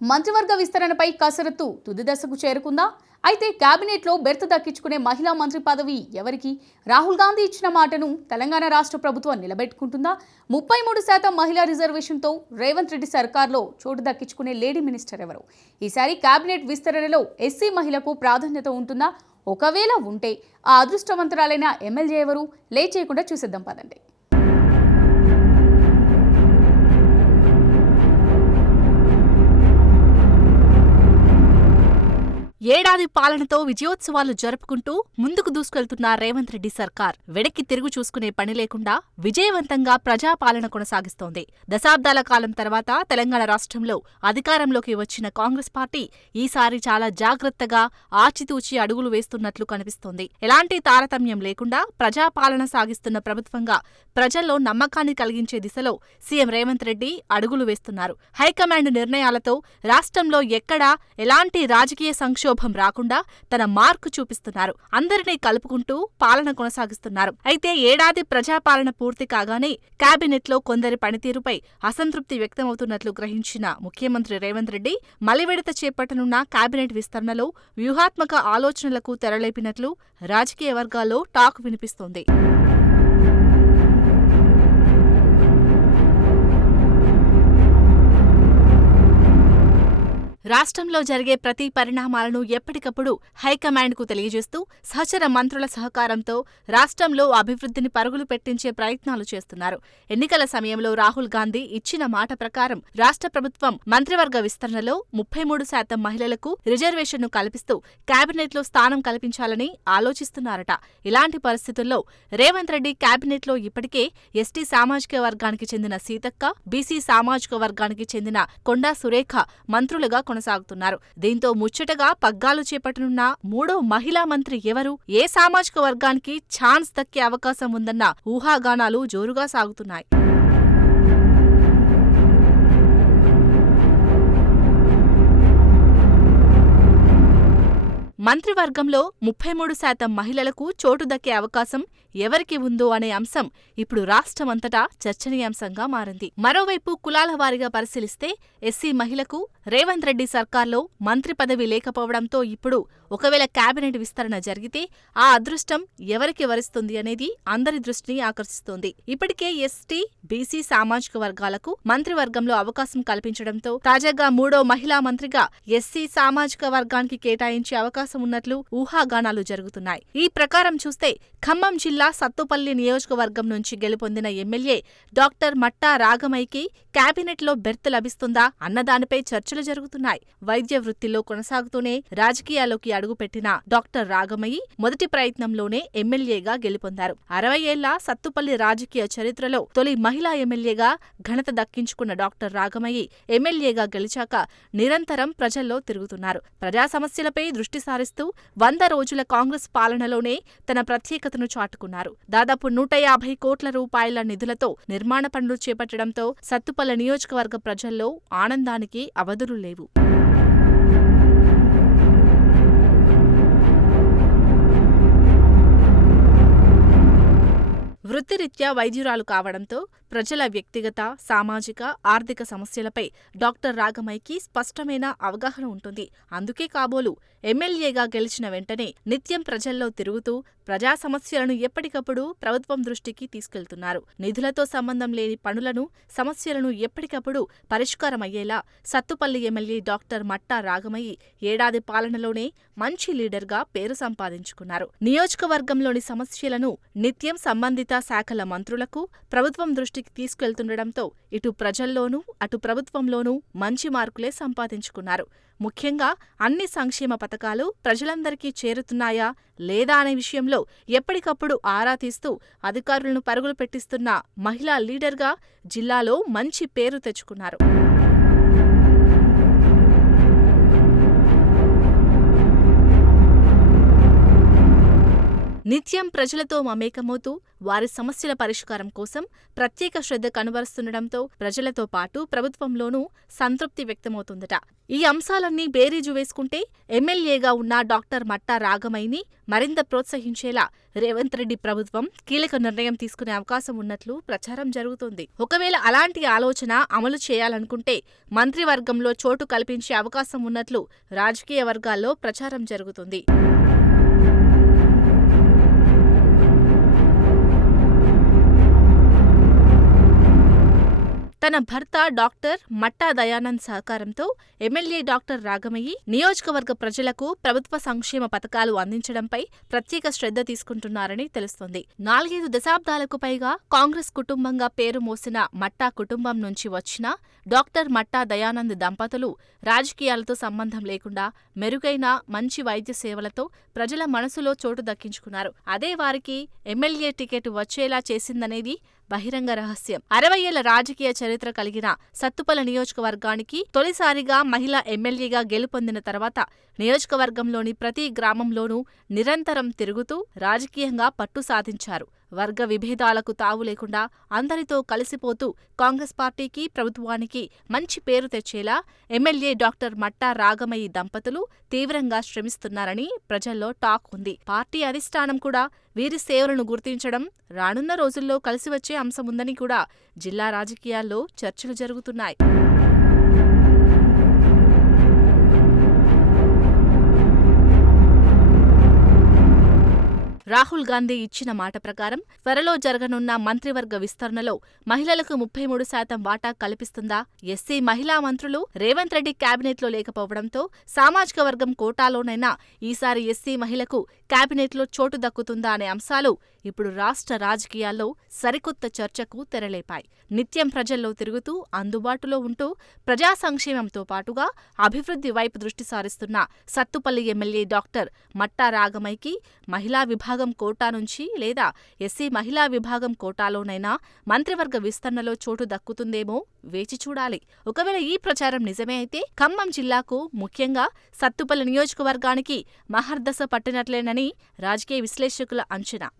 మంత్రివర్గ విస్తరణపై కసరత్తు తుది దశకు చేరుకుందా? అయితే కేబినెట్లో బెర్త్ దక్కించుకునే మహిళా మంత్రి పదవి ఎవరికి? రాహుల్ గాంధీ ఇచ్చిన మాటను తెలంగాణ రాష్ట్ర ప్రభుత్వం నిలబెట్టుకుంటుందా? 33% మహిళా రిజర్వేషన్తో రేవంత్ రెడ్డి సర్కార్లో చోటు దక్కించుకునే లేడీ మినిస్టర్ ఎవరు? ఈసారి కేబినెట్ విస్తరణలో ఎస్సీ మహిళకు ప్రాధాన్యత ఉంటుందా? ఒకవేళ ఉంటే ఆ అదృష్టవంతురాలైన ఎమ్మెల్యే ఎవరు? లేట్ చేయకుండా చూసేద్దాం పదండి. ఏడాది పాలనతో విజయోత్సవాలు జరుపుకుంటూ ముందుకు దూసుకెళ్తున్న రేవంత్ రెడ్డి సర్కార్ వెనక్కి తిరుగు చూసుకునే పని లేకుండా విజయవంతంగా ప్రజాపాలన కొనసాగిస్తోంది. దశాబ్దాల కాలం తర్వాత తెలంగాణ రాష్ట్రంలో అధికారంలోకి వచ్చిన కాంగ్రెస్ పార్టీ ఈసారి చాలా జాగ్రత్తగా ఆచితూచి అడుగులు వేస్తున్నట్లు కనిపిస్తోంది. ఎలాంటి తారతమ్యం లేకుండా ప్రజాపాలన సాగిస్తున్న ప్రభుత్వంగా ప్రజల్లో నమ్మకాన్ని కలిగించే దిశలో సీఎం రేవంత్ రెడ్డి అడుగులు వేస్తున్నారు. హైకమాండ్ నిర్ణయాలతో రాష్ట్రంలో ఎక్కడా ఎలాంటి రాజకీయ సంక్షోభం రాకుండా తన మార్కు చూపిస్తున్నారు. అందరినీ కలుపుకుంటూ పాలన కొనసాగిస్తున్నారు. అయితే ఏడాది ప్రజాపాలన పూర్తి కాగానే కేబినెట్లో కొందరి పనితీరుపై అసంతృప్తి వ్యక్తమవుతున్నట్లు గ్రహించిన ముఖ్యమంత్రి రేవంత్ రెడ్డి మలివిడత చేపట్టనున్న కేబినెట్ విస్తరణలో వ్యూహాత్మక ఆలోచనలకు తెరలేపినట్లు రాజకీయ వర్గాల్లో టాక్ వినిపిస్తోంది. రాష్ట్రంలో జరిగే ప్రతి పరిణామాలను ఎప్పటికప్పుడు హైకమాండ్కు తెలియజేస్తూ సహచర మంత్రుల సహకారంతో రాష్ట్రంలో అభివృద్ధిని పరుగులు పెట్టించే ప్రయత్నాలు చేస్తున్నారు. ఎన్నికల సమయంలో రాహుల్ గాంధీ ఇచ్చిన మాట ప్రకారం రాష్ట్ర ప్రభుత్వం మంత్రివర్గ విస్తరణలో 33% మహిళలకు రిజర్వేషన్ను కల్పిస్తూ కేబినెట్లో స్థానం కల్పించాలని ఆలోచిస్తున్నారట. ఇలాంటి పరిస్థితుల్లో రేవంత్ రెడ్డి కేబినెట్లో ఇప్పటికే ఎస్టీ సామాజిక వర్గానికి చెందిన సీతక్క, బీసీ సామాజిక వర్గానికి చెందిన కొండా సురేఖ మంత్రులుగా కొనసాగుతున్నారు. దీంతో ముచ్చటగా పగ్గాలు చేపట్టనున్న మూడో మహిళా మంత్రి ఎవరు? ఏ సామాజిక వర్గానికి ఛాన్స్ దక్కే అవకాశం ఉందన్న ఊహాగానాలు జోరుగా సాగుతున్నాయి. మంత్రివర్గంలో 33% మహిళలకు చోటు దక్కే అవకాశం ఎవరికి ఉందో అనే అంశం ఇప్పుడు రాష్ట్రమంతటా చర్చనీయాంశంగా మారింది. మరోవైపు కులాల వారీగా పరిశీలిస్తే ఎస్సీ మహిళకు రేవంత్ రెడ్డి సర్కార్లో మంత్రి పదవి లేకపోవడంతో ఇప్పుడు ఒకవేళ కేబినెట్ విస్తరణ జరిగితే ఆ అదృష్టం ఎవరికి వరిస్తుంది అనేది అందరి దృష్టిని ఆకర్షిస్తోంది. ఇప్పటికే ఎస్టీ, బీసీ సామాజిక వర్గాలకు మంత్రివర్గంలో అవకాశం కల్పించడంతో తాజాగా మూడో మహిళా మంత్రిగా ఎస్సీ సామాజిక వర్గానికి కేటాయించే అవకాశం ఉన్నట్లు ఊహాగానాలు జరుగుతున్నాయి. ఈ ప్రకారం చూస్తే ఖమ్మం జిల్లా సత్తుపల్లి నియోజకవర్గం నుంచి గెలుపొందిన ఎమ్మెల్యే డాక్టర్ మట్టా రాగమయ్యకి కేబినెట్లో బెర్త్ లభిస్తుందా అన్నదానిపై చర్చలు జరుగుతున్నాయి. వైద్య వృత్తిలో కొనసాగుతూనే రాజకీయాల్లోకి అడుగుపెట్టిన డాక్టర్ రాగమయ్యి మొదటి ప్రయత్నంలోనే ఎమ్మెల్యేగా గెలుపొందారు. 60 ఏళ్ల సత్తుపల్లి రాజకీయ చరిత్రలో తొలి మహిళా ఎమ్మెల్యేగా ఘనత దక్కించుకున్న డాక్టర్ రాగమయ్యి ఎమ్మెల్యేగా గెలిచాక నిరంతరం ప్రజల్లో తిరుగుతున్నారు. ప్రజా సమస్యలపై దృష్టి సారిస్తూ 100 రోజుల కాంగ్రెస్ పాలనలోనే తన ప్రత్యేకతను చాటుకున్నారు. దాదాపు 150 కోట్ల రూపాయల నిధులతో నిర్మాణ పనులు చేపట్టడంతో సత్తుపల్లి నియోజకవర్గ ప్రజల్లో ఆనందానికి అవధులు లేవు. వృత్తిరీత్యా వైద్యురాలు కావడంతో ప్రజల వ్యక్తిగత, సామాజిక, ఆర్థిక సమస్యలపై డాక్టర్ రాగమయ్యకి స్పష్టమైన అవగాహన ఉంటుంది. అందుకే కాబోలు ఎమ్మెల్యేగా గెలిచిన వెంటనే నిత్యం ప్రజల్లో తిరుగుతూ ప్రజా సమస్యలను ఎప్పటికప్పుడు ప్రభుత్వం దృష్టికి తీసుకెళ్తున్నారు. నిధులతో సంబంధం లేని పనులను, సమస్యలను ఎప్పటికప్పుడు పరిష్కారమయ్యేలా సత్తుపల్లి ఎమ్మెల్యే డాక్టర్ మట్టా రాగమయ్యి ఏడాది పాలనలోనే మంచి లీడర్గా పేరు సంపాదించుకున్నారు. నియోజకవర్గంలోని సమస్యలను నిత్యం సంబంధిత శాఖల మంత్రులకు, ప్రభుత్వం దృష్టికి తీసుకెళ్తుండటంతో ఇటు ప్రజల్లోనూ అటు ప్రభుత్వంలోనూ మంచి మార్కులే సంపాదించుకున్నారు. ముఖ్యంగా అన్ని సంక్షేమ పథకాలు ప్రజలందరికీ చేరుతున్నాయా లేదా అనే విషయంలో ఎప్పటికప్పుడు ఆరా తీస్తూ అధికారులను పరుగులు పెట్టిస్తున్న మహిళా లీడర్గా జిల్లాలో మంచి పేరు తెచ్చుకున్నారు. నిత్యం ప్రజలతో మమేకమవుతూ వారి సమస్యల పరిష్కారం కోసం ప్రత్యేక శ్రద్ధ కనబరుస్తుండటంతో ప్రజలతో పాటు ప్రభుత్వంలోనూ సంతృప్తి వ్యక్తమవుతుందట. ఈ అంశాలన్నీ బేరీజు వేసుకుంటే ఎమ్మెల్యేగా ఉన్న డాక్టర్ మట్టా రాగమయ్యని మరింత ప్రోత్సహించేలా రేవంత్ రెడ్డి ప్రభుత్వం కీలక నిర్ణయం తీసుకునే అవకాశం ఉన్నట్లు ప్రచారం జరుగుతోంది. ఒకవేళ అలాంటి ఆలోచన అమలు చేయాలనుకుంటే మంత్రివర్గంలో చోటు కల్పించే అవకాశం ఉన్నట్లు రాజకీయ వర్గాల్లో ప్రచారం జరుగుతుంది. తన భర్త డాక్టర్ మట్టా దయానంద్ సహకారంతో ఎమ్మెల్యే డాక్టర్ రాగమయ్యి నియోజకవర్గ ప్రజలకు ప్రభుత్వ సంక్షేమ పథకాలు అందించడంపై ప్రత్యేక శ్రద్ధ తీసుకుంటున్నారని తెలుస్తోంది. 4-5 దశాబ్దాలకు పైగా కాంగ్రెస్ కుటుంబంగా పేరు మోసిన మట్టా కుటుంబం నుంచి వచ్చిన డాక్టర్ మట్టా దయానంద్ దంపతులు రాజకీయాలతో సంబంధం లేకుండా మెరుగైన మంచి వైద్య సేవలతో ప్రజల మనసులో చోటు దక్కించుకున్నారు. అదే వారికి ఎమ్మెల్యే టికెట్ వచ్చేలా చేసిందనేది బహిరంగ రహస్యం. 60 ఏళ్ల రాజకీయ చరిత్ర కలిగిన సత్తుపల్లి నియోజకవర్గానికి తొలిసారిగా మహిళా ఎమ్మెల్యేగా గెలుపొందిన తర్వాత నియోజకవర్గంలోని ప్రతి గ్రామంలోనూ నిరంతరం తిరుగుతూ రాజకీయంగా పట్టు సాధించారు. వర్గ విభేదాలకు తావు లేకుండా అందరితో కలిసిపోతూ కాంగ్రెస్ పార్టీకి, ప్రభుత్వానికి మంచి పేరు తెచ్చేలా ఎమ్మెల్యే డాక్టర్ మట్టా రాగమయ్యి దంపతులు తీవ్రంగా శ్రమిస్తున్నారని ప్రజల్లో టాక్ ఉంది. పార్టీ అధిష్టానం కూడా వీరి సేవలను గుర్తించడం, రానున్న రోజుల్లో కలిసివచ్చే అంశముందని కూడా జిల్లా రాజకీయాల్లో చర్చలు జరుగుతున్నాయి. రాహుల్ గాంధీ ఇచ్చిన మాట ప్రకారం త్వరలో జరగనున్న మంత్రివర్గ విస్తరణలో మహిళలకు 33% వాటా కల్పిస్తుందా? ఎస్సీ మహిళా మంత్రులు రేవంత్ రెడ్డి కేబినెట్లో లేకపోవడంతో సామాజిక వర్గం కోటాలోనైనా ఈసారి ఎస్సీ మహిళకు కేబినెట్లో చోటు దక్కుతుందా అనే అంశాలు ఇప్పుడు రాష్ట్ర రాజకీయాల్లో సరికొత్త చర్చకు తెరలేపాయి. నిత్యం ప్రజల్లో తిరుగుతూ అందుబాటులో ఉంటూ ప్రజా సంక్షేమంతో పాటుగా అభివృద్ధి వైపు దృష్టి సారిస్తున్న సత్తుపల్లి ఎమ్మెల్యే డాక్టర్ మట్టా రాగమయ్యకి మహిళా విభాగం కోటా నుంచి లేదా ఎస్సీ మహిళా విభాగం కోటాలోనైనా మంత్రివర్గ విస్తరణలో చోటు దక్కుతుందేమో వేచి చూడాలి. ఒకవేళ ఈ ప్రచారం నిజమే అయితే ఖమ్మం జిల్లాకు, ముఖ్యంగా సత్తుపల్లి నియోజకవర్గానికి మహర్దశ పట్టినట్లేనని రాజకీయ విశ్లేషకుల అంచనా.